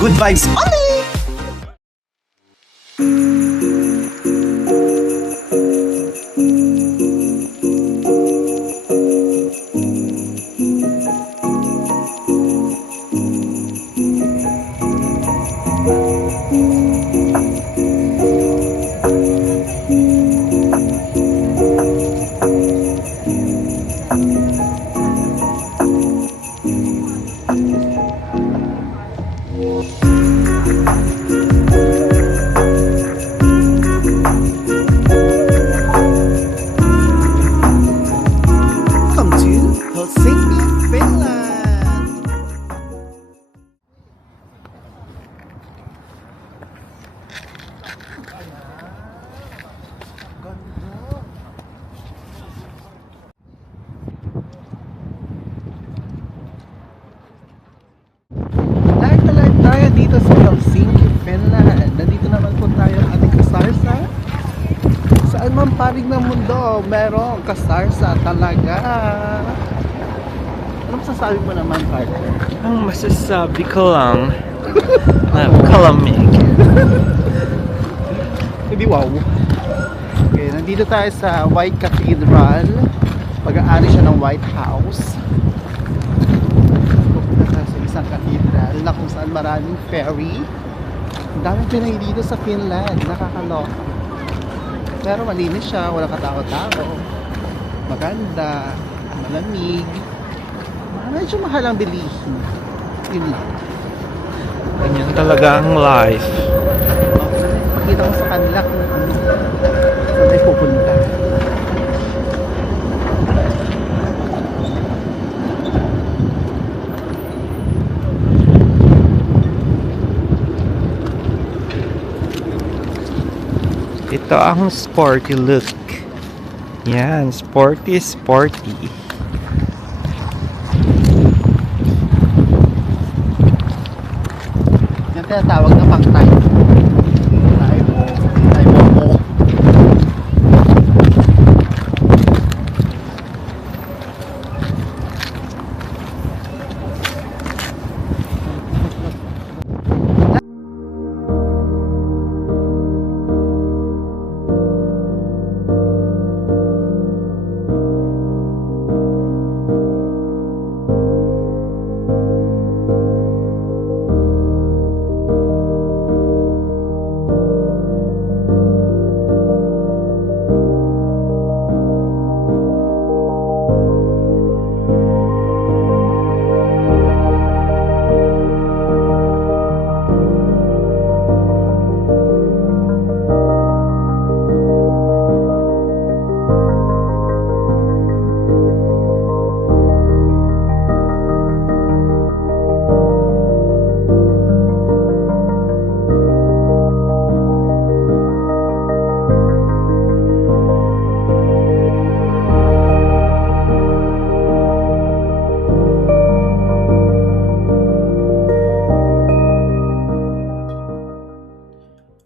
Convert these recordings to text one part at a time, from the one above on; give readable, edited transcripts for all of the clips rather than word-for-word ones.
Good vibes only! Dito sa Helsinki, Finland. Nandito naman po tayo ang ating kasarsa. Saan man panig ng mundo, merong kasarsa talaga. Anong masasabi mo naman, partner? Ang masasabi ko lang, kalamig. Hindi wow. Okay, nandito tayo sa White Cathedral. Pag-aari siya ng White House. Isang cathedral na kung saan maraming ferry. Ang daming Pinay dito sa Finland, nakakaloka. Pero malinis siya, walang katao-tao. Maganda, malamig. Medyo mahal ang bilihin. Yun lang. Ganyan talaga ang life. Pakita ko sa kanila kung saan tayo pupunta. Ito ang sporty look. Yan, sporty. Yan tinatawag na pang time. Time mo.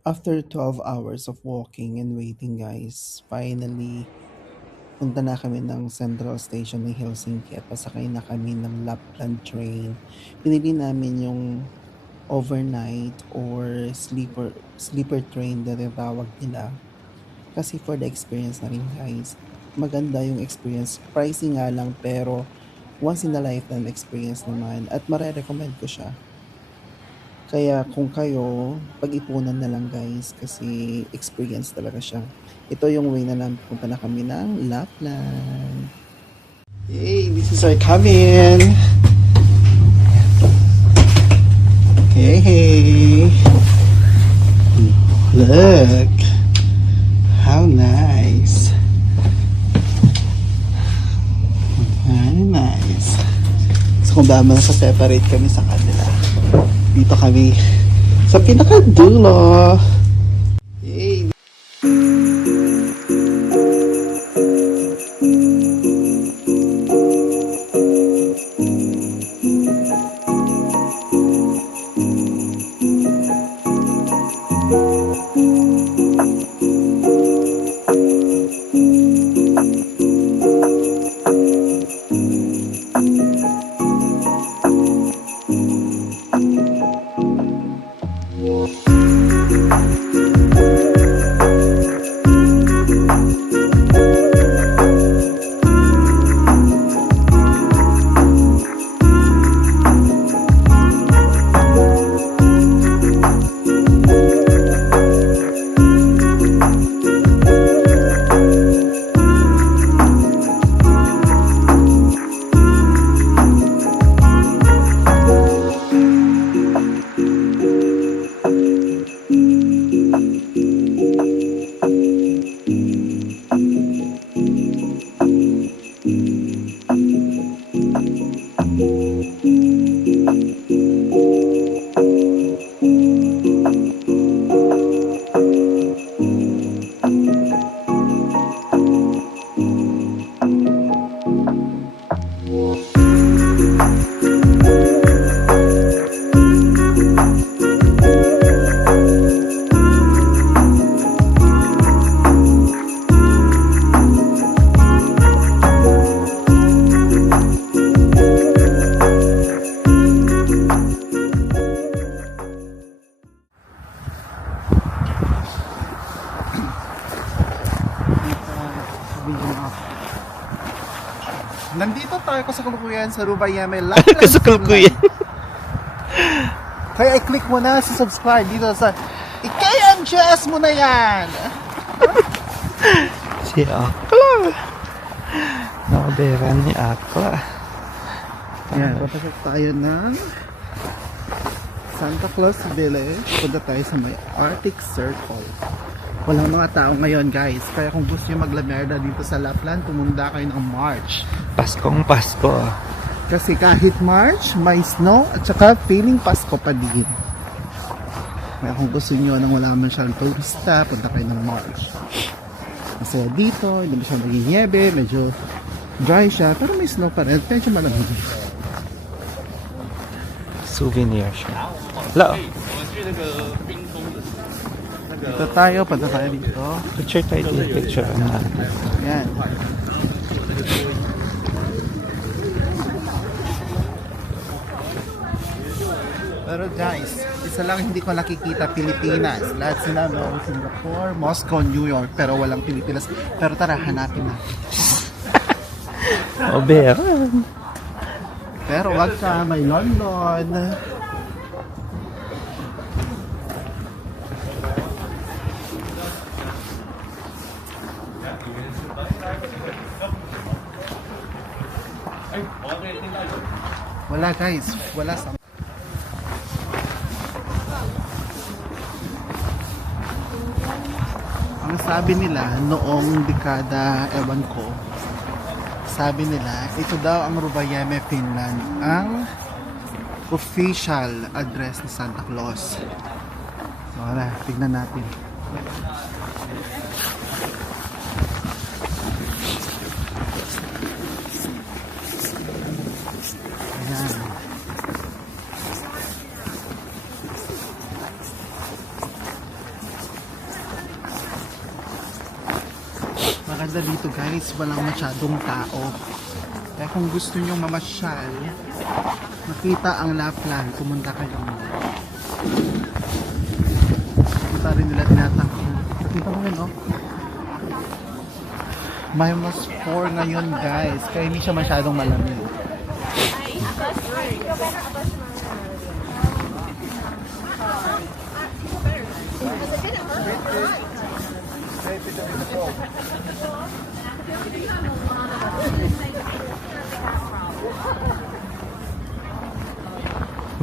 After 12 hours of walking and waiting, guys, finally punta na kami ng Central Station ng Helsinki at pasakay na kami ng Lapland train. Pinili namin yung overnight or sleeper train na tinatawag nila. Kasi for the experience na rin, guys, maganda yung experience. Pricey nga lang pero once in a lifetime experience naman at mare-recommend ko siya. Kaya kung kayo, pag-ipunan na lang, guys, kasi experience talaga siya. Ito yung way na lang punta na kami ng Lapland. Hey, this is our cabin. Hey. Look. How nice. Very nice. So kung ba separate kami sa kanila. Dito kami sa pinakadulo. Yay! tayo kasalukuyan sa Rubayame Lapland. Kasalukuyan. Kaya i-click mo na sa subscribe dito sa KMGS mo na yan. Si Akla. Nakaberan ni Akla. Yan, papasok tayo ng Santa Claus Village. Punta tayo sa may Arctic Circle. Walang mga tao ngayon guys. Kaya kung gusto nyo maglamerda dito sa Lapland, pumunta kayo ng March. Paskong Pasko. Kasi kahit March, may snow at saka feeling Pasko pa din. Kaya kung gusto nyo nang wala man siyang turista, punta kayo ng March. Kasi dito, hindi mo siya maging niebe, medyo dry siya, pero may snow pa rin, medyo malamig. Souvenir siya. Hello. Dito tayo, punta tayo dito. Picture tayo dito. Picture natin. Yan. Pero guys, isa lang hindi ko nakikita Pilipinas. Lahat sila no, Singapore, Moscow, New York, pero walang Pilipinas. Pero tara, hanapin natin. O, beran. Pero wag ka, may London. Wala guys, wala sa... Ang sabi nila noong dekada, ewan ko, sabi nila, ito daw ang Rovaniemi, Finland, ang official address ni Santa Claus. So, wala, tignan natin. Ayan. Maganda dito guys, walang masyadong tao. Kaya kung gusto nyo mamasyal, makita ang Lapland, pumunta kayo. Kita rin nila tinatangko. Nakita mo yun, oh. -4 ngayon guys, kaya hindi siya masyadong malamig.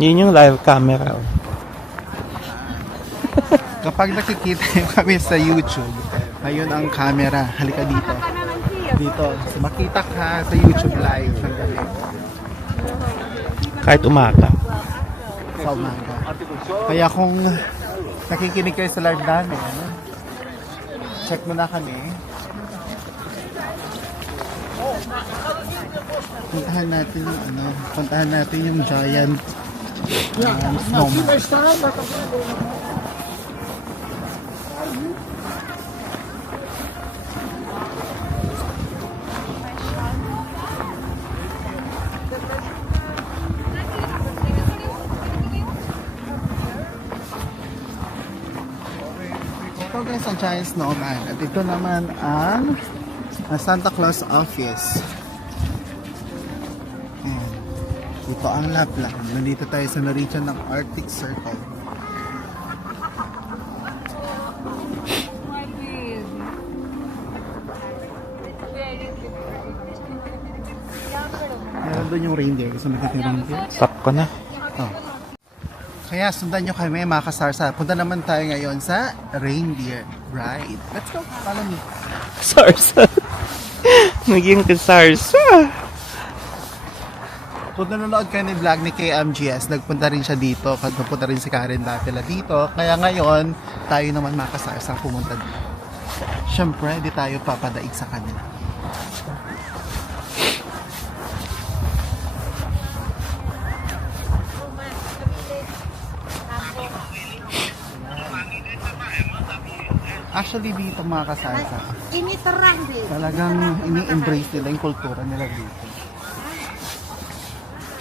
Yun yung live camera. Kapag nakikita nyo kami sa YouTube, ayun ang camera. Halika dito. Dito. So, makita ka sa YouTube live ng gabi. Kahit umaga. Sa umaga. Kaya kung nakikinig kayo sa live namin, check mo na kami. Puntahan natin yung puntahan natin yung giant snowman. Ito guys ang giant snowman. At ito naman ang Santa Claus office. Ayan. Ito ang Lapland. Nandito tayo sa region ng Arctic Circle. Meron doon yung reindeer. Gusto natin yung reindeer? Stop ko na. Oh. Kaya sundan nyo kami mga kasarsa. Punta naman tayo ngayon sa reindeer ride. Let's go. Follow me. Sarsa. Naging kasarsa. Kung nanonood kayo ni vlog ni KMGS, nagpunta rin siya dito. Nagpunta rin si Karen Davila dito. Kaya ngayon, tayo naman mga kasarsa pumunta dito. Siyempre, di tayo papadaig sa kanila. Actually dito mga kasarsa, talagang ini-embrace nila yung kultura nila dito.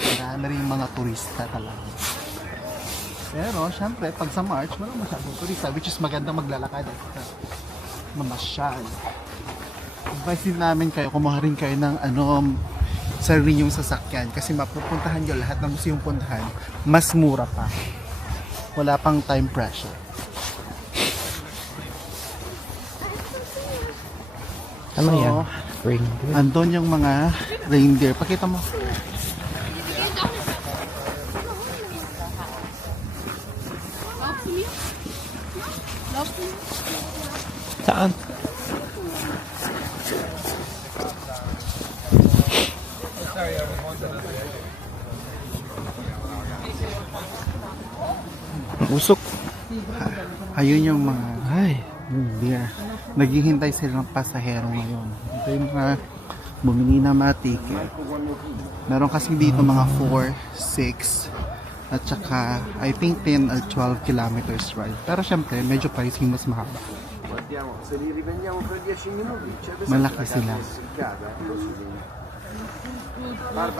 Marami rin mga turista talaga. Pero syempre, pag sa March, wala masyadong turista, which is maganda maglalakad at mamasyal. Advice din namin kayo, kumuha rin kayo ng sarili yung sasakyan kasi mapupuntahan nyo lahat ng gusto yung puntahan, mas mura pa. Wala pang time pressure. Ano So, yan? Ring. andun yung mga reindeer. Pakita mo. Saan? Ang usok. Ayun yung mga Ay. reindeer. Naghihintay sila ng pasahero ngayon. Ito yung mga bumili na mga ticket. Meron kasi dito mga 4, 6, at saka I think 10 or 12 kilometers ride. Pero syempre, medyo pricing mas mahaba. Se li rivendiamo per 10 minuti, c'è Malaki sila. seccata.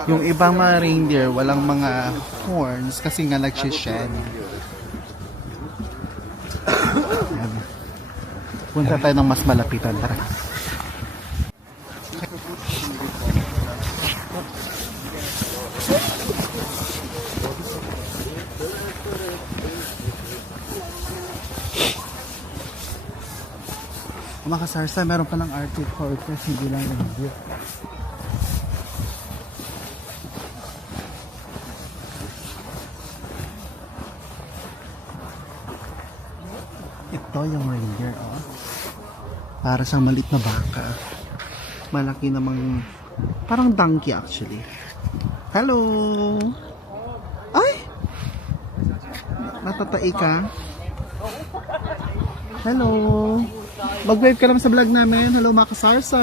Yung ibang mga reindeer, walang mga horns kasi nga nagsished. Ayan. Punta tayo ng mas malapitan. Tara. Mga kasarsa, meron palang Arctic Horses, hindi lang reindeer. Ito yung reindeer, oh. Para sa malit na baka. Malaki namang, parang donkey actually. Hello! Ay! Natatai ka? Hello! Mag-wave ka naman sa vlog namin. Hello mga kasarsa!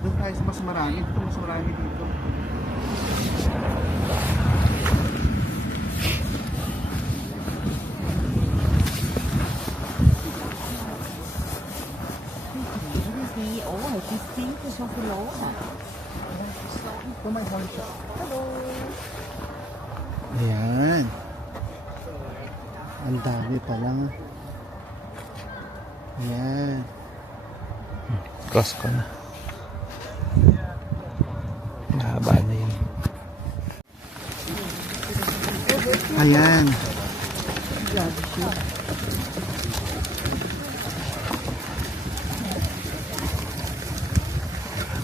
Doon tayo sa mas marami. Ito mas marami dito. Ayan. Ang dami palang. Ayan. Cross ko na. Mahaba na yun. Ayan.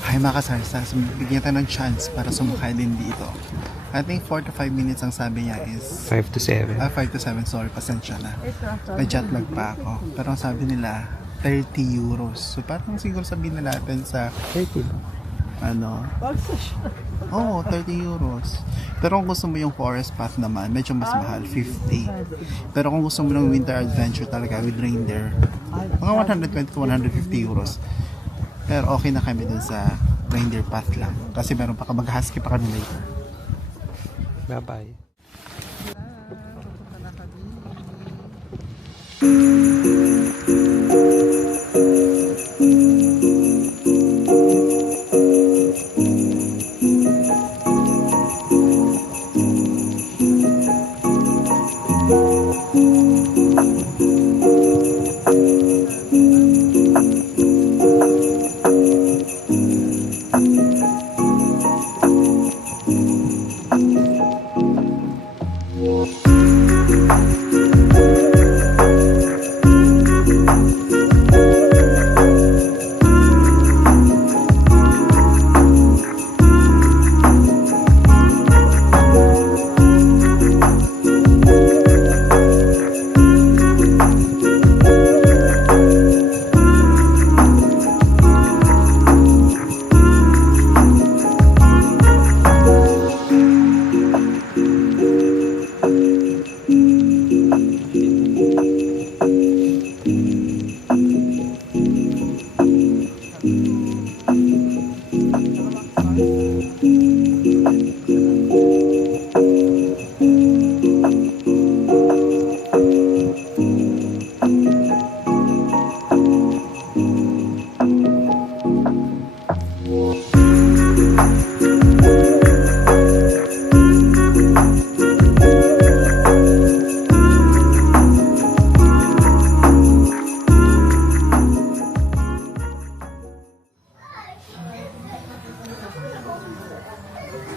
Ay mga kasarsa, bigyan tayo ng chance para sumakay din dito. I think 4 to 5 minutes ang sabi niya is 5 to 7. 5 to 7, sorry, pasensya na. May jet lag pa ako. Pero ang sabi nila, 30 euros. So parang siguro sabihin na natin sa 30 ba? ano? Oo, 30 euros. Pero kung gusto mo yung forest path naman, medyo mas mahal, 50. Pero kung gusto mo ng winter adventure talaga with reindeer, mga 120 to 150 euros. Pero okay na kami dun sa reindeer path lang. Kasi meron pa mag-husky pa kami later. Bye-bye.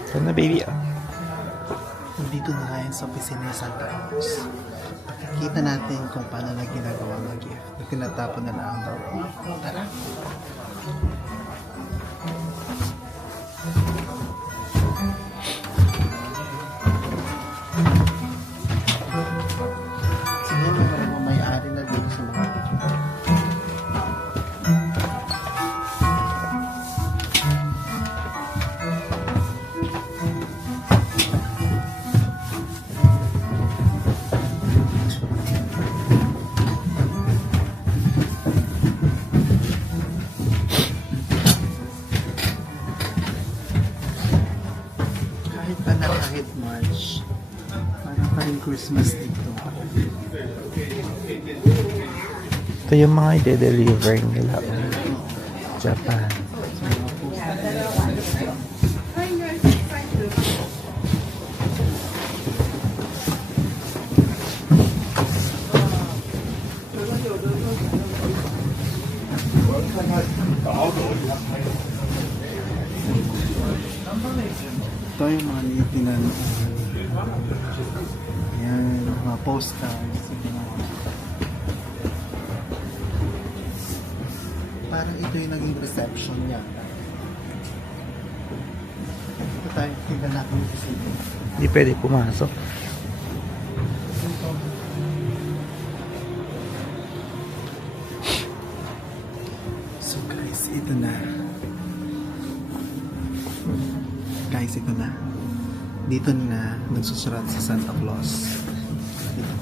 Sana baby ah. Nandito na ngayon sa opisina ng Santa Cruz. Makikita natin kung paano na ginagawa ang gift na tinatapon na lang daw. Tara! Siguro may may-ari na dito sa mga gift. Kahit anak, kahit March, parang pa rin Christmas dito. Ito yung mga ide-deliver nila. Japan. Ito yung mga nitinan. Ayan, mga postcards. Parang ito yung naging reception niya. Ito tayo, tingnan natin yung kusina. Hindi pwede pumasok. So guys, ito na. Guys, ito na. Dito na nagsusurat sa Santa Claus. Dito.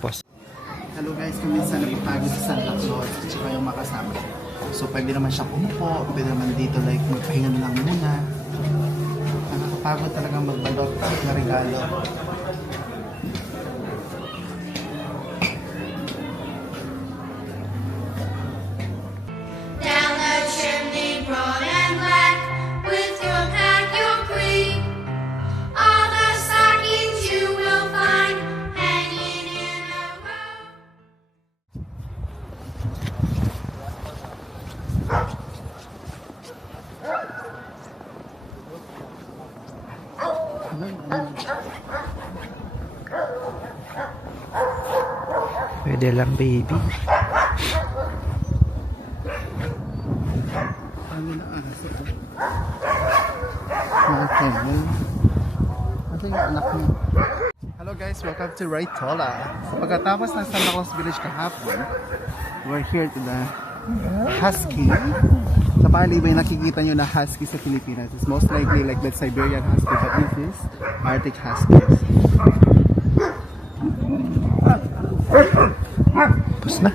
Pos. Hello guys, kung minsan napapagod sa Santa Claus at saka yung makasama. So pwede naman siya kumupo, pwede naman dito like magpahinga na lang muna. Nakakapagod talaga magbalot na regalo. Down the chimney, broad and black, with your pack, your cream, all the stockings you will find hanging in a row. Pwede lang baby. Ano na anas ito? Mga kennel. Ito yung anak niya. Hello guys, welcome to Raitola. So pagkatapos ng Santa Claus Village kahapon, we're here to the Husky. Sa palibay nakikita nyo na Husky sa Pilipinas. It's most likely like the Siberian Husky, but this is Arctic Huskies. Pos na.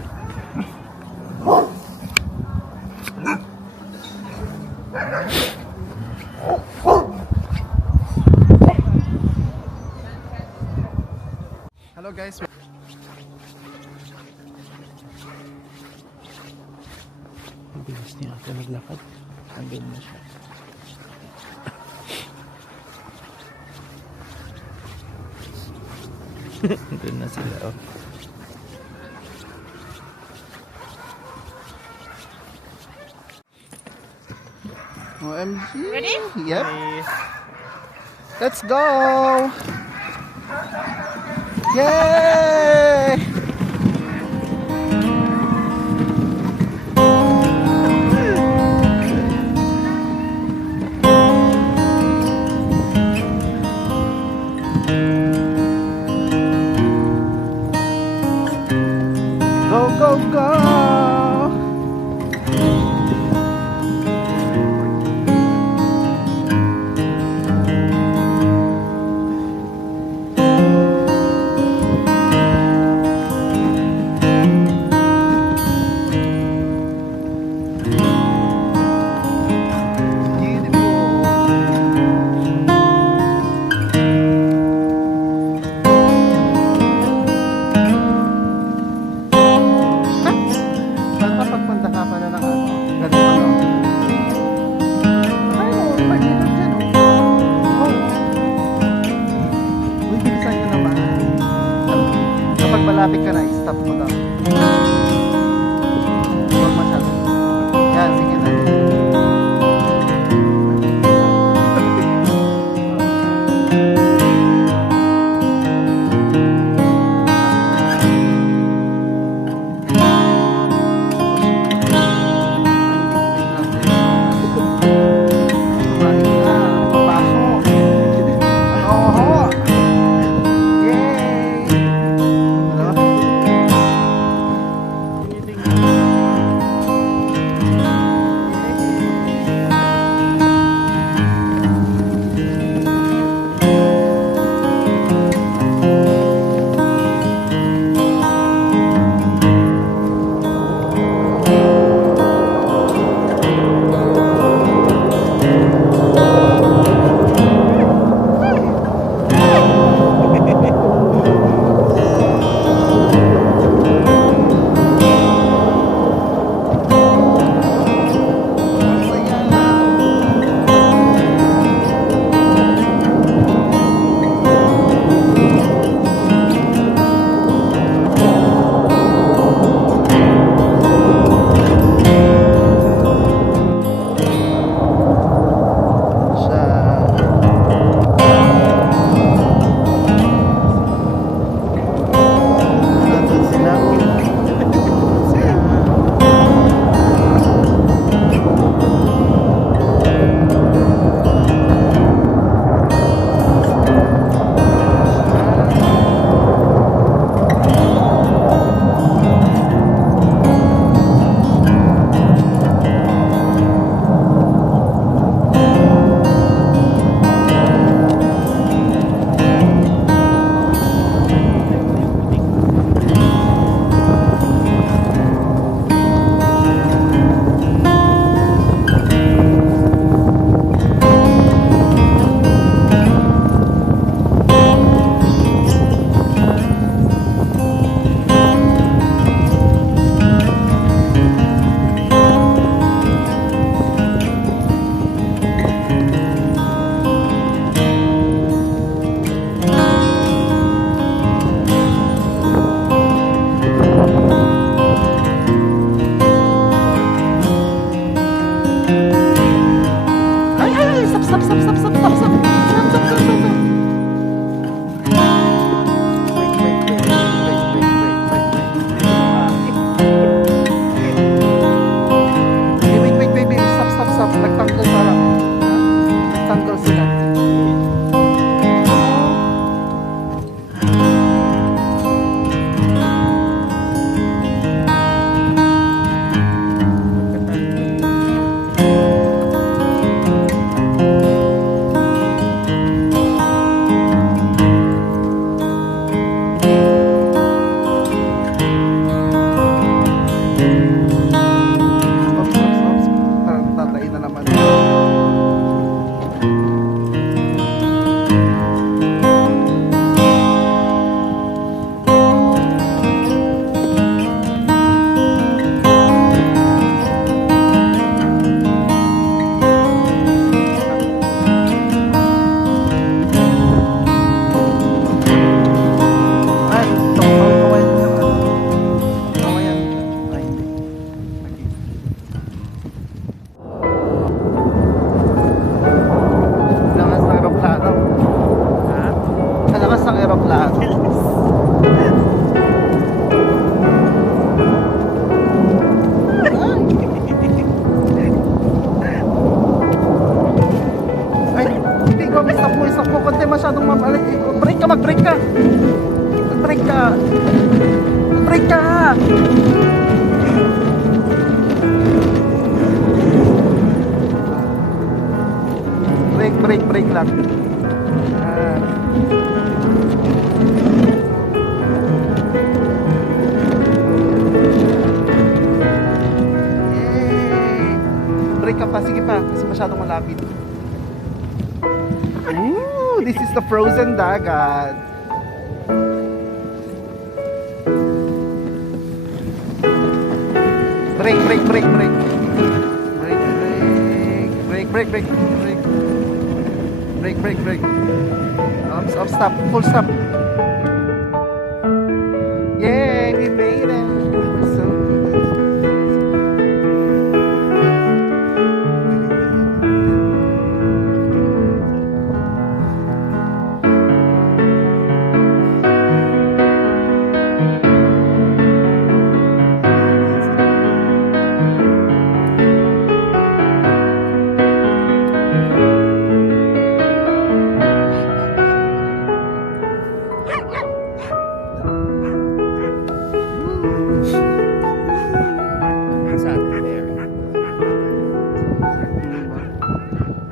Hello guys. Bilis niya ate maglakad. Andun na siya. Andun na sila oh. OMG. Ready? Yep. Let's go! Yay! Go, go, go! malapit ka na, stop mo daw. Huwag masyado. Yan, sige na. Break lang. Break ka pa, sige pa, kasi masyadong malapit. Ooh, this is the frozen dagat. Break. Break. Stop. Full stop. Yay, we made it. So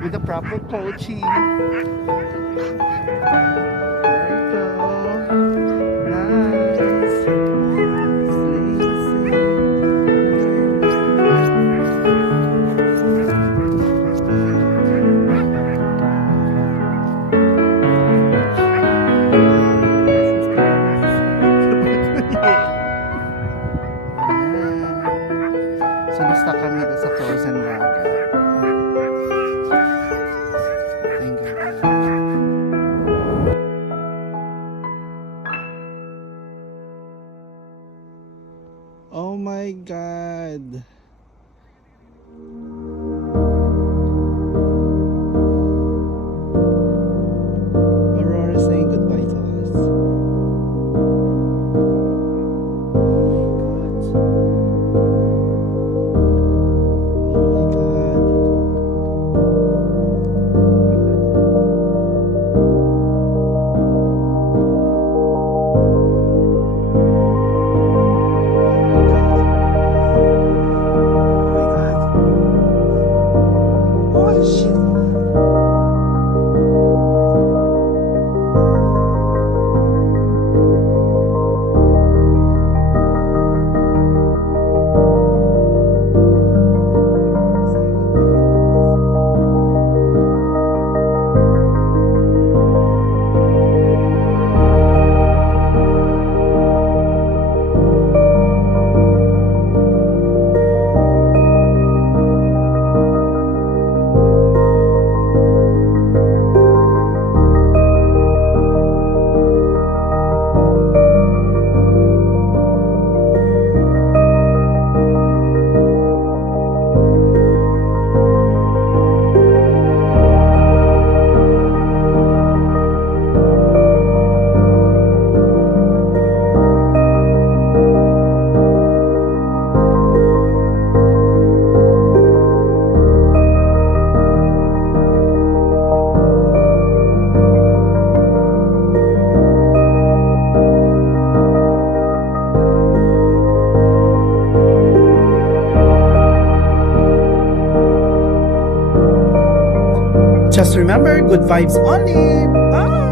with the proper coaching. There you go. Nice. So, na-stuck kami doon sa frozen wagon. Thank God. Oh my God. Aurora saying goodbye to us. Oh my God. Oh shit. Just remember, good vibes only. Bye!